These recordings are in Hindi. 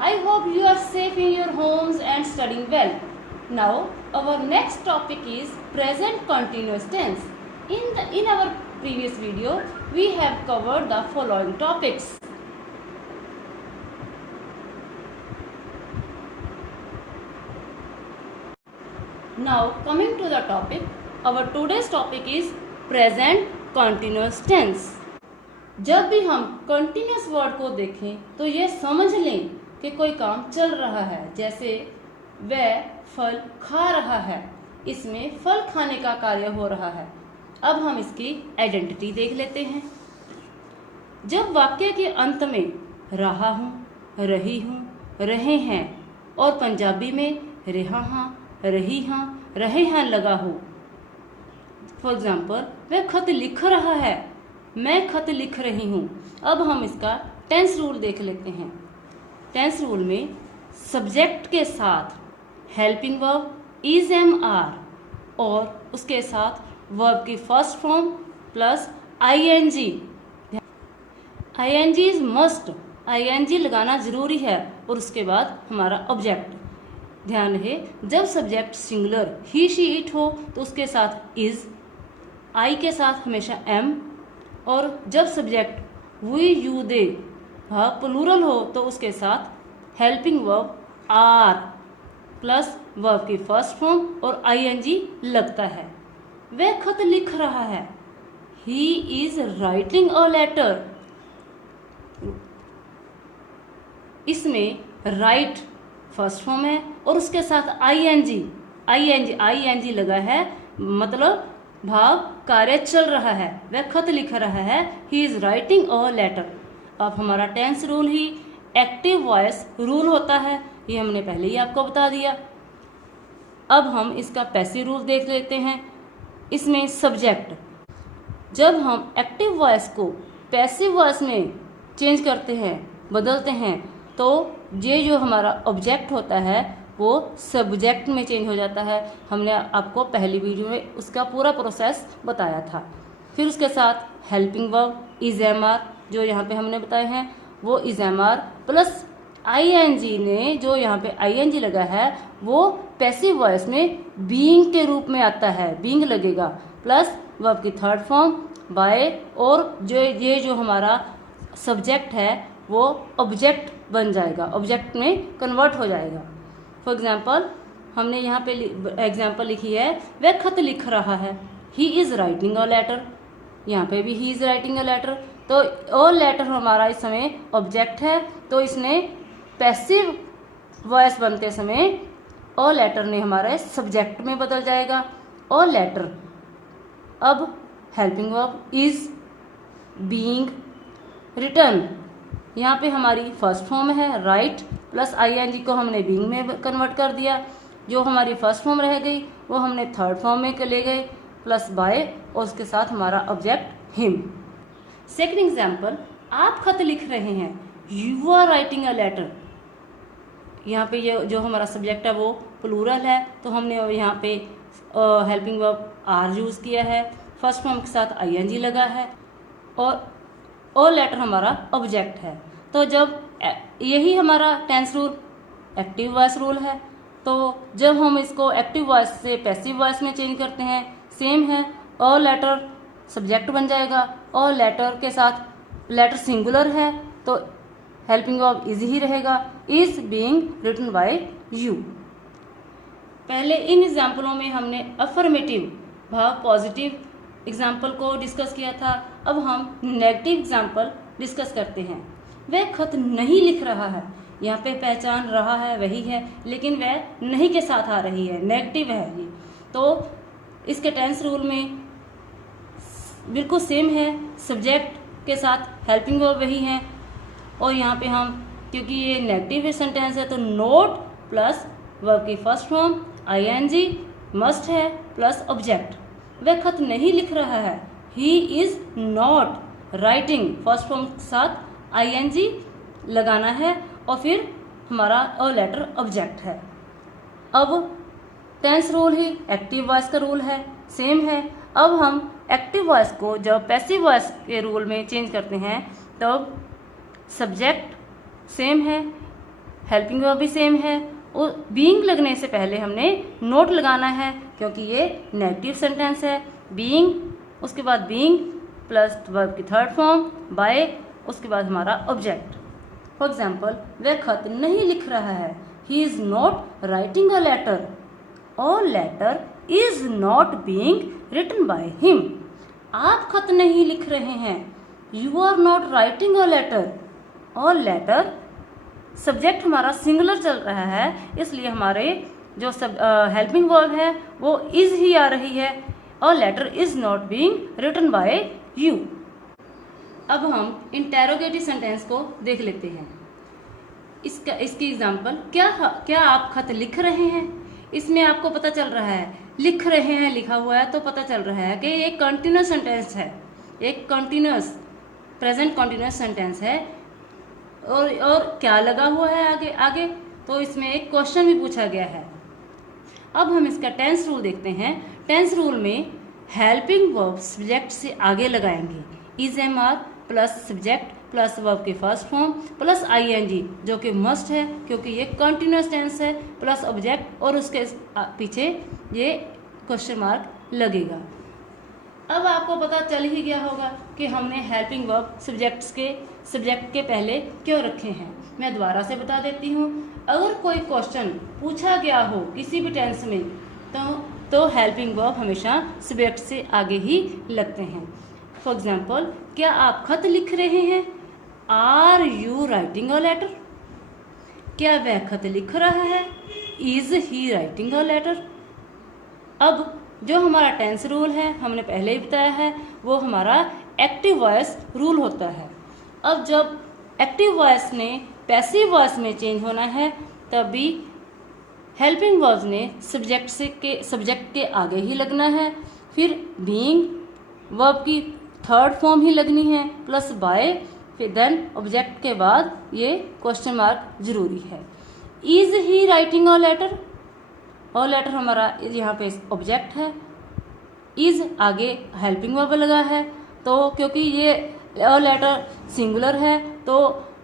I hope you are safe in your homes and studying well. Now, our next topic is present continuous tense. In our previous video, we have covered the following topics. Now, coming to the topic, our today's topic is present continuous tense. जब भी हम कंटिन्यूस वर्ड को देखें तो ये समझ लें कि कोई काम चल रहा है। जैसे वह फल खा रहा है, इसमें फल खाने का कार्य हो रहा है। अब हम इसकी आइडेंटिटी देख लेते हैं। जब वाक्य के अंत में रहा हूँ, रही हूँ, रहे हैं और पंजाबी में रहा हाँ, रही हाँ, रहे हैं लगा हो। फॉर एग्जाम्पल, वह खत लिख रहा है, मैं खत लिख रही हूँ। अब हम इसका टेंस रूल देख लेते हैं। टेंस रूल में सब्जेक्ट के साथ helping verb is am are और उसके साथ वर्ब की first form plus ING. ING is must, ING लगाना जरूरी है और उसके बाद हमारा ऑब्जेक्ट। ध्यान रहे, जब subject singular he she it हो तो उसके साथ इज, आई के साथ हमेशा एम, और जब subject we you they plural हो तो उसके साथ helping verb are plus verb की फर्स्ट फॉर्म और आईएनजी लगता है। वह खत लिख रहा है, he is writing a letter. इसमें राइट फर्स्ट फॉर्म है और उसके साथ आईएनजी लगा है, मतलब भाव कार्य चल रहा है, वह खत लिख रहा है, he is writing a letter. अब हमारा टेंस रूल ही एक्टिव वॉइस रूल होता है, ये हमने पहले ही आपको बता दिया। अब हम इसका पैसिव रूल देख लेते हैं। इसमें सब्जेक्ट, जब हम एक्टिव वॉइस को पैसिव वॉइस में चेंज करते हैं, बदलते हैं, तो ये जो हमारा ऑब्जेक्ट होता है वो सब्जेक्ट में चेंज हो जाता है। हमने आपको पहली वीडियो में उसका पूरा प्रोसेस बताया था। फिर उसके साथ helping verb is am are, जो यहाँ पे हमने बताए हैं वो is am are plus ING ने, जो यहाँ पे आईएनजी लगा है वो पैसिव वॉइस में बीइंग के रूप में आता है, बीइंग लगेगा, प्लस वर्ब की थर्ड फॉर्म बाय, और ये जो हमारा सब्जेक्ट है वो ऑब्जेक्ट बन जाएगा, ऑब्जेक्ट में कन्वर्ट हो जाएगा। फॉर एग्जाम्पल, हमने यहाँ पे एग्जाम्पल लिखी है, वह खत लिख रहा है, he is writing a letter. यहाँ पे भी he is writing a letter, तो अ लेटर हमारा इस समय ऑब्जेक्ट है, तो इसने पैसिव वॉइस बनते समय अ लेटर ने हमारे सब्जेक्ट में बदल जाएगा, अ लेटर। अब helping verb is being return, यहाँ पे हमारी फर्स्ट फॉर्म है राइट प्लस आईएनजी को हमने बीइंग में कन्वर्ट कर दिया। जो हमारी फर्स्ट फॉर्म रह गई वो हमने थर्ड फॉर्म में ले गए प्लस बाय, और उसके साथ हमारा ऑब्जेक्ट हिम। सेकंड एग्जांपल, आप खत लिख रहे हैं, you are writing a letter. यहाँ पे ये जो हमारा सब्जेक्ट है वो प्लूरल है, तो हमने यहाँ पे हेल्पिंग वर्ब आर यूज़ किया है, फर्स्ट फॉर्म के साथ आईएनजी लगा है, और ओ लेटर हमारा ऑब्जेक्ट है। तो जब यही हमारा tense rule active voice rule है, तो जब हम इसको एक्टिव वॉइस से पैसिव वॉइस में चेंज करते हैं, सेम है, ओ लेटर सब्जेक्ट बन जाएगा, ओ लेटर के साथ लेटर सिंगुलर है तो हेल्पिंग वर्ब इज ही रहेगा, is being written by you. पहले इन एग्जाम्पलों में हमने अफर्मेटिव भाव पॉजिटिव एग्जाम्पल को डिस्कस किया था। अब हम नेगेटिव एग्जाम्पल डिस्कस करते हैं। वह खत नहीं लिख रहा है, यहाँ पे पहचान रहा है वही है, लेकिन वह नहीं के साथ आ रही है, नेगेटिव है ये, तो इसके टेंस रूल में बिल्कुल सेम है, सब्जेक्ट के साथ हेल्पिंग वर्ब वही है, और यहाँ पे हम क्योंकि ये नेगेटिव सेंटेंस है तो नोट प्लस वर्ब की फर्स्ट फॉर्म आईएनजी मस्ट है प्लस ऑब्जेक्ट। वह खत नहीं लिख रहा है, he is not writing, first form के साथ आईएनजी लगाना है और फिर हमारा अ लेटर ऑब्जेक्ट है। अब टेंस रूल ही एक्टिव वॉइस का रूल है, सेम है। अब हम एक्टिव वॉइस को जब पैसिव वॉइस के रूल में चेंज करते हैं तब सब्जेक्ट सेम है, हेल्पिंग वर्ब भी सेम है। और बीइंग लगने से पहले हमने नोट लगाना है क्योंकि ये नेगेटिव सेंटेंस है। बीइंग, उसके बाद बीइंग प्लस वर्ब की थर्ड फॉर्म बाय, उसके बाद हमारा ऑब्जेक्ट। फॉर एग्जाम्पल, वह खत नहीं लिख रहा है। He is not writing a letter. और letter is not being written by him. आप खत नहीं लिख रहे हैं। You are not writing a letter. और लेटर, सब्जेक्ट हमारा सिंगुलर चल रहा है, इसलिए हमारे जो हेल्पिंग वर्ब है वो इज ही आ रही है। और letter is not being written by you. अब हम इंटेरोगेटिव सेंटेंस को देख लेते हैं। इसकी एग्जांपल, क्या आप खत लिख रहे हैं। इसमें आपको पता चल रहा है, लिख रहे हैं लिखा हुआ है तो पता चल रहा है कि एक कंटिन्यूस सेंटेंस है, एक कंटिन्यूस प्रेजेंट कंटिन्यूस सेंटेंस है। और क्या लगा हुआ है आगे तो इसमें एक क्वेश्चन भी पूछा गया है। अब हम इसका टेंस रूल देखते हैं। टेंस रूल में हेल्पिंग वर्ब सब्जेक्ट से आगे लगाएंगे। Is am are plus subject plus verb के फर्स्ट फॉर्म प्लस आईएनजी, जो कि मस्ट है क्योंकि ये कंटिन्यूस टेंस है, प्लस ऑब्जेक्ट और उसके पीछे ये क्वेश्चन मार्क लगेगा। अब आपको पता चल ही गया होगा कि हमने हेल्पिंग वर्ब सब्जेक्ट के पहले क्यों रखे हैं। मैं दोबारा से बता देती हूँ। अगर कोई क्वेश्चन पूछा गया हो किसी भी टेंस में तो हेल्पिंग वर्ब हमेशा सब्जेक्ट से आगे ही लगते हैं। फॉर एग्जाम्पल, क्या आप खत लिख रहे हैं। Are you writing a letter. क्या वह खत लिख रहा है। Is he writing a letter. अब जो हमारा टेंस रूल है हमने पहले ही बताया है, वो हमारा एक्टिव वॉइस रूल होता है। अब जब एक्टिव वॉइस ने पैसिव वॉइस में चेंज होना है तभी हेल्पिंग वर्ब्स ने सब्जेक्ट के आगे ही लगना है। फिर बीइंग वर्ब की थर्ड फॉर्म ही लगनी है प्लस बाय, फिर देन ऑब्जेक्ट के बाद ये क्वेश्चन मार्क जरूरी है। Is he writing a letter. और लेटर हमारा यहाँ पे ऑब्जेक्ट है। इज आगे हेल्पिंग वर्ब लगा है तो क्योंकि ये लेटर सिंगुलर है तो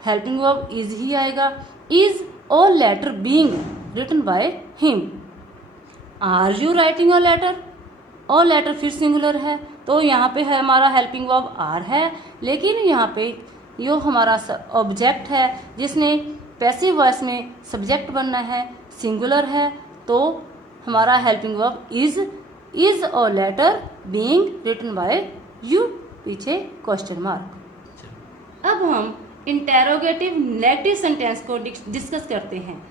हेल्पिंग वर्ब इज ही आएगा। इज और letter being written by him. Are you writing a letter. और लेटर फिर सिंगुलर है तो यहाँ पे है हमारा हेल्पिंग वर्ब आर है, लेकिन यहाँ पे जो हमारा ऑब्जेक्ट है जिसने पैसिव वॉइस में सब्जेक्ट बनना है सिंगुलर है तो हमारा हेल्पिंग वर्ब इज और letter being written by you, पीछे क्वेश्चन मार्क। अब हम इंटेरोगेटिव नेगेटिव सेंटेंस को डिस्कस करते हैं।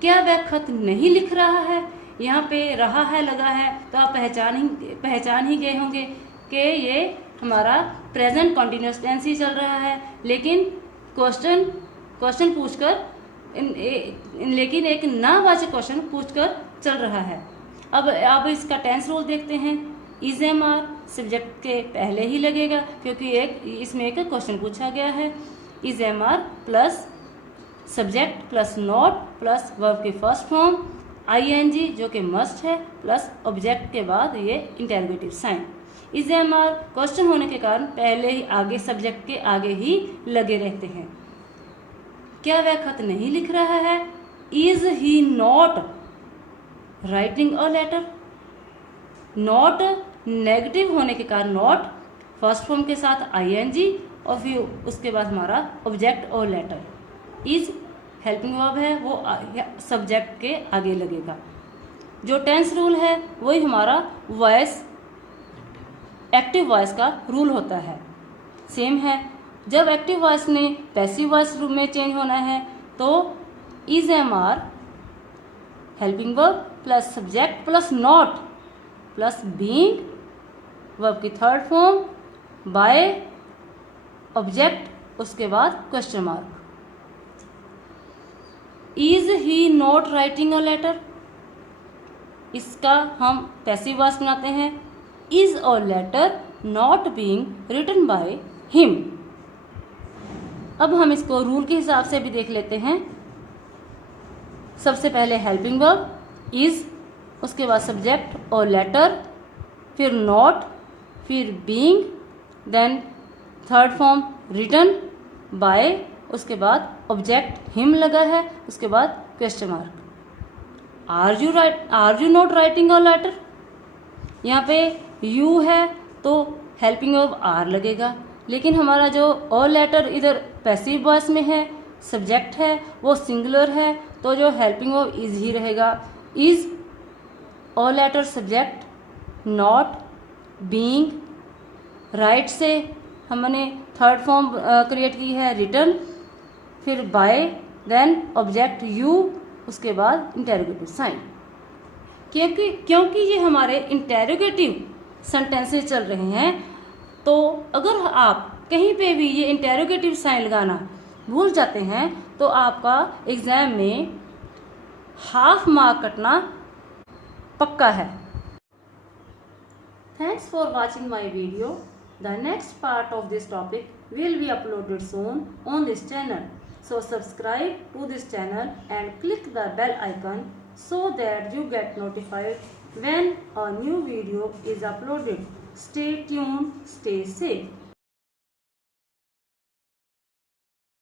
क्या वह खत नहीं लिख रहा है। यहाँ पे रहा है लगा है तो आप पहचान ही गए होंगे कि ये हमारा प्रेजेंट कंटिन्यूअस टेंस ही चल रहा है, लेकिन क्वेश्चन पूछकर लेकिन एक नावाचक क्वेश्चन पूछकर चल रहा है। अब इसका टेंस रूल देखते हैं। इज एम आर सब्जेक्ट के पहले ही लगेगा क्योंकि इसमें एक क्वेश्चन पूछा गया है। Is am are plus subject plus not plus verb की फर्स्ट फॉर्म आईएनजी जो कि मस्ट है प्लस ऑब्जेक्ट के बाद ये interrogative sign. Is am are question होने के कारण पहले ही आगे सब्जेक्ट के आगे ही लगे रहते हैं। क्या वह खत नहीं लिख रहा है। Is he not writing a letter. Not negative होने के कारण नॉट फर्स्ट फॉर्म के साथ आईएनजी और फिर उसके बाद हमारा ऑब्जेक्ट और लेटर। इज हेल्पिंग वर्ब है वो सब्जेक्ट के आगे लगेगा। जो टेंस रूल है वही हमारा वॉइस एक्टिव वॉइस का रूल होता है, सेम है। जब एक्टिव वॉइस ने पैसिव वॉइस रूप में चेंज होना है तो is am are helping verb plus subject plus not plus being verb की थर्ड फॉर्म बाय ऑब्जेक्ट उसके बाद question mark. Is he not writing a letter. इसका हम पैसिव वॉइस बनाते हैं। Is a letter not being written by him. अब हम इसको रूल के हिसाब से भी देख लेते हैं। सबसे पहले हेल्पिंग वर्ब इज, उसके बाद सब्जेक्ट और लेटर, फिर नॉट, फिर being, then third form written by, उसके बाद ऑब्जेक्ट हिम लगा है, उसके बाद question mark. Are you not writing a letter, यहाँ पे यू है तो हेल्पिंग ऑफ आर लगेगा, लेकिन हमारा जो अ लेटर इधर पैसिव वॉइस में है, सब्जेक्ट है वो सिंगुलर है, तो जो हेल्पिंग ऑफ इज ही रहेगा। Is a letter subject, not, being, write से हमने थर्ड फॉर्म क्रिएट की है रिटन, फिर बाय, देन ऑब्जेक्ट यू, उसके बाद इंटेरोगेटिव साइन। क्योंकि ये हमारे इंटेरोगेटिव सेंटेंसेस चल रहे हैं, तो अगर आप कहीं पे भी ये इंटेरोगेटिव साइन लगाना भूल जाते हैं तो आपका एग्जाम में हाफ मार्क कटना पक्का है। Thanks for watching my video. The next part of this topic will be uploaded soon on this channel. So subscribe to this channel and click the bell icon so that you get notified when a new video is uploaded. Stay tuned, stay safe.